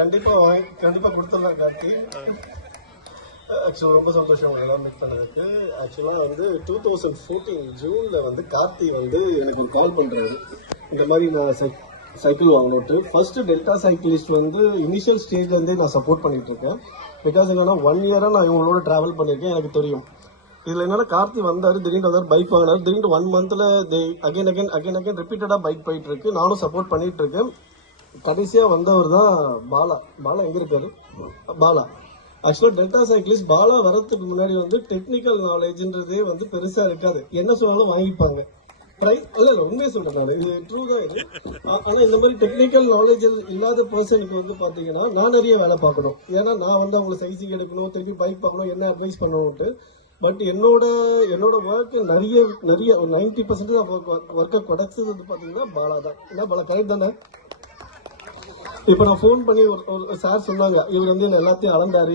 கண்டிப்பா கொடுத்துடலாம் கார்த்தி. ஆக்சுவலாக ரொம்ப சந்தோஷம் உங்களெல்லாம் மீட் பண்ணதுக்கு. ஆக்சுவலாக வந்து 2014 ஜூனில் வந்து கார்த்தி வந்து எனக்கு ஒரு கால் பண்ணுறாரு. இந்த மாதிரி நான் சைக்கிள் வாங்கணுட்டு. ஃபர்ஸ்ட்டு டெல்டா சைக்கிளிஸ்ட் வந்து இனிஷியல் ஸ்டேஜ்லேருந்தே நான் சப்போர்ட் பண்ணிட்டு இருக்கேன். பிகாஸ் என்னன்னா 1 இயராக நான் இவங்களோட ட்ராவல் பண்ணியிருக்கேன், எனக்கு தெரியும். இதில் என்னன்னா கார்த்தி வந்தார், திடீர்னு வந்தார், பைக் வாங்கினார். திடீர்னு 1 மந்த்தில் அகைன் ரிப்பீட்டடாக பைக் போயிட்டு இருக்கு. நானும் சப்போர்ட் பண்ணிட்டு இருக்கேன். கடைசியாக வந்தவர் தான் பாலா. பாலா எங்கே இருக்காரு? பாலா. ஆக்சுவலாக டெல்டா சைக்கிளிஸ்ட் பாலா வரதுக்கு முன்னாடி வந்து டெக்னிக்கல் நாலேஜ்ன்றதே வந்து பெருசாக இருக்காது. என்ன சொன்னாலும் வாங்கிப்பாங்க. இல்ல உண்மையை சொல்றேன் நான், இது ட்ரூ தான் இது. ஆனா இந்த மாதிரி டெக்னிக்கல் நாலேஜ் இல்லாத பர்சனுக்கு வந்து பாத்தீங்கன்னா நான் நிறைய வேலை பார்க்கணும். ஏன்னா நான் வந்து அவங்களை சைசிங் எடுக்கணும், திருப்பி பைக் பார்க்கணும், என்ன அட்வைஸ் பண்ணணும்ட்டு. பட் என்னோட ஒர்க் நிறைய 90% ஆஃப் ஒர்க்கை குறைச்சது வந்து பாத்தீங்கன்னா பாலா தான். என்ன பாலா கரெக்ட் தானே? இப்ப நான் போன் பண்ணி ஒரு சார் சொன்னாங்க, இவர் வந்து எல்லாத்தையும் அளந்தாரு